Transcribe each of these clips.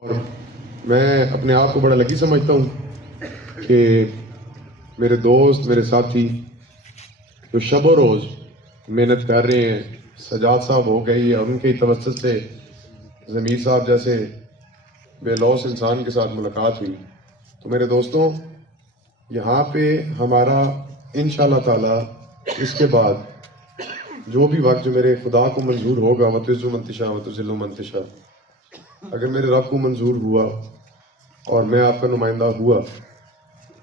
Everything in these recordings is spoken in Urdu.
اور میں اپنے آپ کو بڑا لکی سمجھتا ہوں کہ میرے دوست میرے ساتھی جو شب و روز محنت کر رہے ہیں، سجاد صاحب ہو گئی اور ان کے توسط سے ضمیر صاحب جیسے بے لوث انسان کے ساتھ ملاقات ہوئی. تو میرے دوستوں، یہاں پہ ہمارا انشاءاللہ تعالی اس کے بعد جو بھی وقت جو میرے خدا کو منظور ہوگا، وَتُعِزُّ مَن تَشَاءُ وَتُذِلُّ مَن تَشَاءُ، اگر میرے رب کو منظور ہوا اور میں آپ کا نمائندہ ہوا،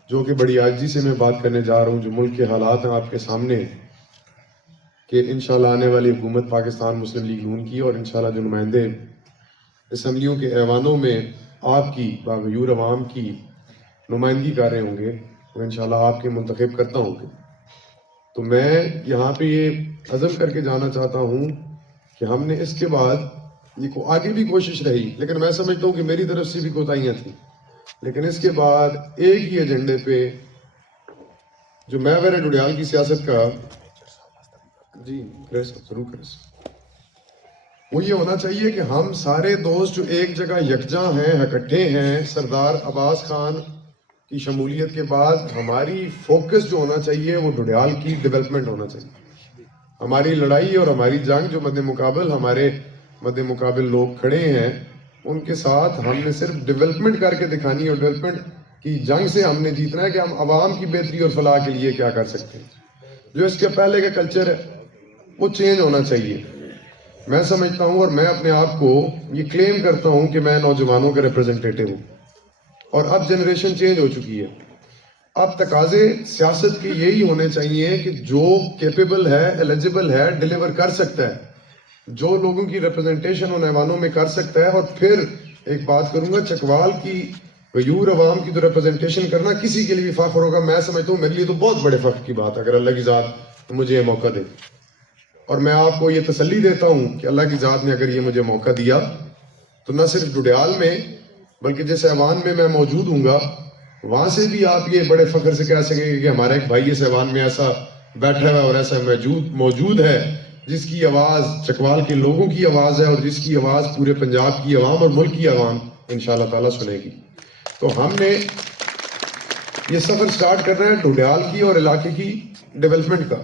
جو کہ بڑی عاجزی سے میں بات کرنے جا رہا ہوں، جو ملک کے حالات ہیں آپ کے سامنے، کہ انشاءاللہ آنے والی حکومت پاکستان مسلم لیگ نون کی اور انشاءاللہ جو نمائندے اسمبلیوں کے ایوانوں میں آپ کی باغیور عوام کی نمائندگی کر رہے ہوں گے، وہ انشاءاللہ آپ کے منتخب کرتا ہوں گے. تو میں یہاں پہ یہ عزم کر کے جانا چاہتا ہوں کہ ہم نے اس کے بعد یہ آگے بھی کوشش رہی، لیکن میں سمجھتا ہوں کہ میری طرف سے بھی کوتاہیاں تھیں، لیکن اس کے بعد ایک ہی ایجنڈے پہ جو محور ڈڈیال کی سیاست کا ضرور کریں وہ یہ ہونا چاہیے کہ ہم سارے دوست جو ایک جگہ یکجاں ہیں، اکٹھے ہیں، سردار عباس خان کی شمولیت کے بعد ہماری فوکس جو ہونا چاہیے وہ ڈڈیال کی ڈیولپمنٹ ہونا چاہیے. ہماری لڑائی اور ہماری جنگ جو ہمارے مد مقابل لوگ کھڑے ہیں، ان کے ساتھ ہم نے صرف ڈیولپمنٹ کر کے دکھانی اور ڈیولپمنٹ کی جنگ سے ہم نے جیتنا ہے کہ ہم عوام کی بہتری اور فلاح کے لیے کیا کر سکتے ہیں. جو اس کے پہلے کا کلچر ہے وہ چینج ہونا چاہیے. میں سمجھتا ہوں اور میں اپنے آپ کو یہ کلیم کرتا ہوں کہ میں نوجوانوں کا ریپرزنٹیٹیو ہوں، اور اب جنریشن چینج ہو چکی ہے. اب تقاضے سیاست کے یہی ہونے چاہیے کہ جو کیپیبل ہے، ایلیجیبل ہے، ڈیلیور کر سکتا ہے، جو لوگوں کی ریپرزنٹیشن ان ایوانوں میں کر سکتا ہے. اور پھر ایک بات کروں گا، چکوال کی غیور عوام کی تو ریپرزنٹیشن کرنا کسی کے لیے بھی فخر ہوگا. میں سمجھتا ہوں میرے لیے تو بہت بڑے فخر کی بات ہے اگر اللہ کی ذات مجھے یہ موقع دے. اور میں آپ کو یہ تسلی دیتا ہوں کہ اللہ کی ذات نے اگر یہ مجھے موقع دیا تو نہ صرف ڈڈیال میں بلکہ جس ایوان میں میں موجود ہوں گا وہاں سے بھی آپ یہ بڑے فخر سے کہہ سکیں گے کہ ہمارا ایک بھائی اس ایوان میں ایسا بیٹھا ہوا اور ایسا موجود ہے جس کی آواز چکوال کے لوگوں کی آواز ہے اور جس کی آواز پورے پنجاب کی عوام اور ملک کی عوام انشاءاللہ تعالیٰ سنے گی. تو ہم نے یہ سفر سٹارٹ کرنا ہے ڈڈیال کی اور علاقے کی ڈیولپمنٹ کا.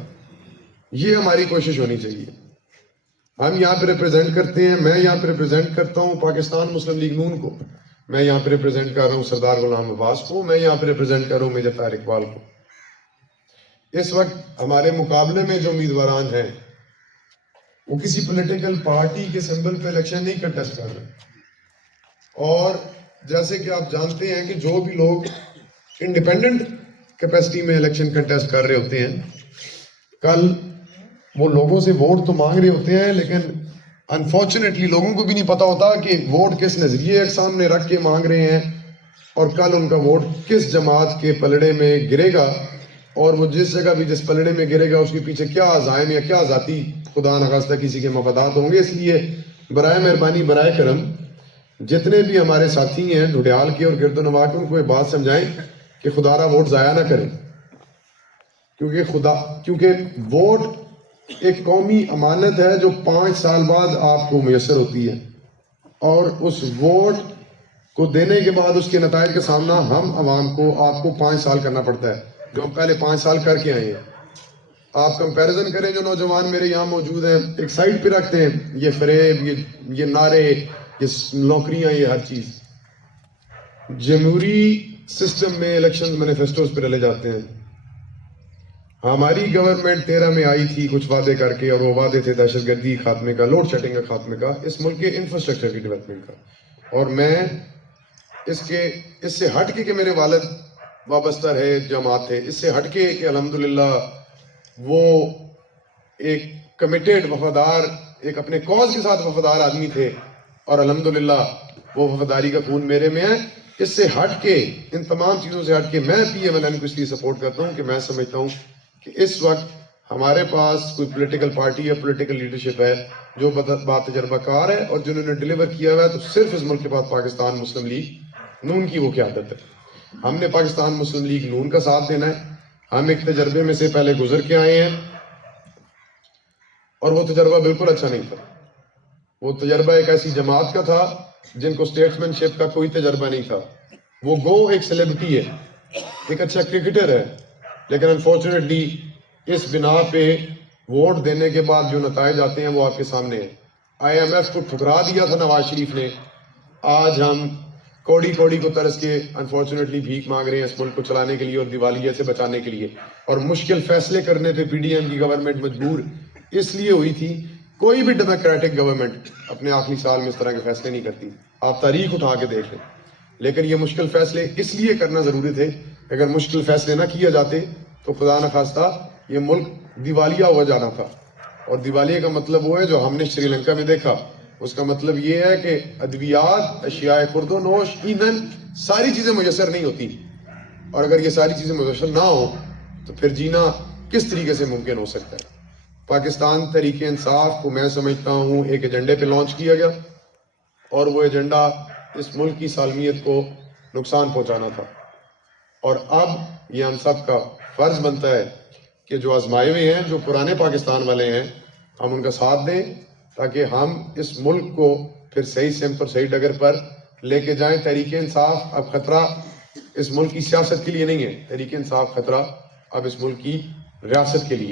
یہ ہماری کوشش ہونی چاہیے. ہم یہاں پہ ریپرزینٹ کرتے ہیں، میں یہاں پہ ریپرزینٹ کرتا ہوں پاکستان مسلم لیگ نون کو، میں یہاں پہ ریپرزینٹ کر رہا ہوں سردار غلام عباس کو، میں یہاں پہ ریپرزینٹ کر رہا ہوں میجر طاہر اقبال کو. اس وقت ہمارے مقابلے میں جو امیدواران ہیں وہ کسی پولیٹیکل پارٹی کے سمبل پہ الیکشن نہیں کنٹیسٹ کر رہے. اور جیسے کہ آپ جانتے ہیں کہ جو بھی لوگ انڈیپینڈنٹ کیپیسٹی میں الیکشن کنٹیسٹ کر رہے ہوتے ہیں، کل وہ لوگوں سے ووٹ تو مانگ رہے ہوتے ہیں، لیکن انفارچونیٹلی لوگوں کو بھی نہیں پتا ہوتا کہ ووٹ کس نظریے ایک سامنے رکھ کے مانگ رہے ہیں اور کل ان کا ووٹ کس جماعت کے پلڑے میں گرے گا، اور وہ جس جگہ بھی جس پلڑے میں گرے گا اس کے پیچھے کیا عزائم یا کیا ذاتی خدا نخواستہ کسی کے مفادات ہوں گے. اس لیے برائے مہربانی برائے کرم جتنے بھی ہمارے ساتھی ہیں ڈڈیال کے اور گرد و نواح کے، ان کو یہ بات سمجھائیں کہ خدا را ووٹ ضائع نہ کریں، کیونکہ ووٹ ایک قومی امانت ہے جو 5 سال بعد آپ کو میسر ہوتی ہے، اور اس ووٹ کو دینے کے بعد اس کے نتائج کا سامنا ہم عوام کو آپ کو 5 سال کرنا پڑتا ہے، جو ہم پہلے 5 سال کر کے آئے ہیں. آپ کمپیریزن کریں جو نوجوان میرے یہاں موجود ہیں ایک سائڈ پہ رکھتے ہیں یہ فریب، یہ نعرے، یہ نوکریاں، یہ ہر چیز. جمہوری سسٹم میں الیکشن مینیفیسٹوز پہ ڈالے جاتے ہیں. ہماری گورنمنٹ 13 میں آئی تھی کچھ وعدے کر کے، اور وہ وعدے تھے دہشت گردی خاتمے کا، لوڈ شیڈنگ کا خاتمے کا، اس ملک کے انفراسٹرکچر کی ڈیولپمنٹ کا. اور میں اس سے ہٹ کے کہ میرے والد وابستہ رہے جماعت تھے، اس سے ہٹ کے کہ الحمدللہ وہ ایک کمیٹیڈ وفادار، ایک اپنے کاز کے ساتھ وفادار آدمی تھے، اور الحمدللہ وہ وفاداری کا خون میرے میں ہے. اس سے ہٹ کے، ان تمام چیزوں سے ہٹ کے میں پی ایم ایل این کو اس لیے سپورٹ کرتا ہوں کہ میں سمجھتا ہوں کہ اس وقت ہمارے پاس کوئی پولیٹیکل پارٹی یا پولیٹیکل لیڈرشپ ہے جو با تجربہ کار ہے اور جنہوں نے ڈیلیور کیا ہوا ہے، تو صرف اس ملک کے بعد پاکستان مسلم لیگ نون کی وہ قیادت ہے. ہم نے پاکستان مسلم لیگ نون کا ساتھ دینا ہے. ہم ایک تجربے میں سے پہلے گزر کے آئے ہیں. اور وہ تجربہ بالکل اچھا نہیں تھا. وہ تجربہ ایک ایسی جماعت کا تھا جن کو اسٹیٹسمین شپ کا کوئی تجربہ نہیں تھا. وہ گو ایک سیلیبریٹی ہے, ایک اچھا کرکٹر ہے, لیکن انفارچونیٹلی اس بنا پہ ووٹ دینے کے بعد جو نتائج آتے ہیں وہ آپ کے سامنے ہیں. IMF کو ٹھکرا دیا تھا نواز شریف نے. آج ہم کوڑی کو ترس کے انفارچونیٹلی بھیک مانگ رہے ہیں اس ملک کو چلانے کے لیے اور دیوالیے سے بچانے کے لیے. اور مشکل فیصلے کرنے پہ PDM کی گورنمنٹ مجبور اس لیے ہوئی تھی. کوئی بھی ڈیموکریٹک گورنمنٹ اپنے آخری سال میں اس طرح کے فیصلے نہیں کرتی, آپ تاریخ اٹھا کے دیکھ لیں. لیکن یہ مشکل فیصلے اس لیے کرنا ضروری تھے. اگر مشکل فیصلے نہ کیے جاتے تو خدا نخواستہ یہ ملک دیوالیہ ہو جانا تھا. اور دیوالیے کا مطلب وہ ہے جو ہم نے سری لنکا میں دیکھا. اس کا مطلب یہ ہے کہ ادویات, اشیاء خورد و نوش, ایندھن, ساری چیزیں میسر نہیں ہوتی. اور اگر یہ ساری چیزیں میسر نہ ہوں تو پھر جینا کس طریقے سے ممکن ہو سکتا ہے. پاکستان تحریک انصاف کو میں سمجھتا ہوں ایک ایجنڈے پہ لانچ کیا گیا, اور وہ ایجنڈا اس ملک کی سالمیت کو نقصان پہنچانا تھا. اور اب یہ ہم سب کا فرض بنتا ہے کہ جو آزمائے ہوئے ہیں, جو پرانے پاکستان والے ہیں, ہم ان کا ساتھ دیں تاکہ ہم اس ملک کو پھر صحیح سمت اور صحیح ڈگر پر لے کے جائیں. تحریک انصاف اب خطرہ اس ملک کی سیاست کے لیے نہیں ہے, تحریک انصاف خطرہ اب اس ملک کی ریاست کے لیے.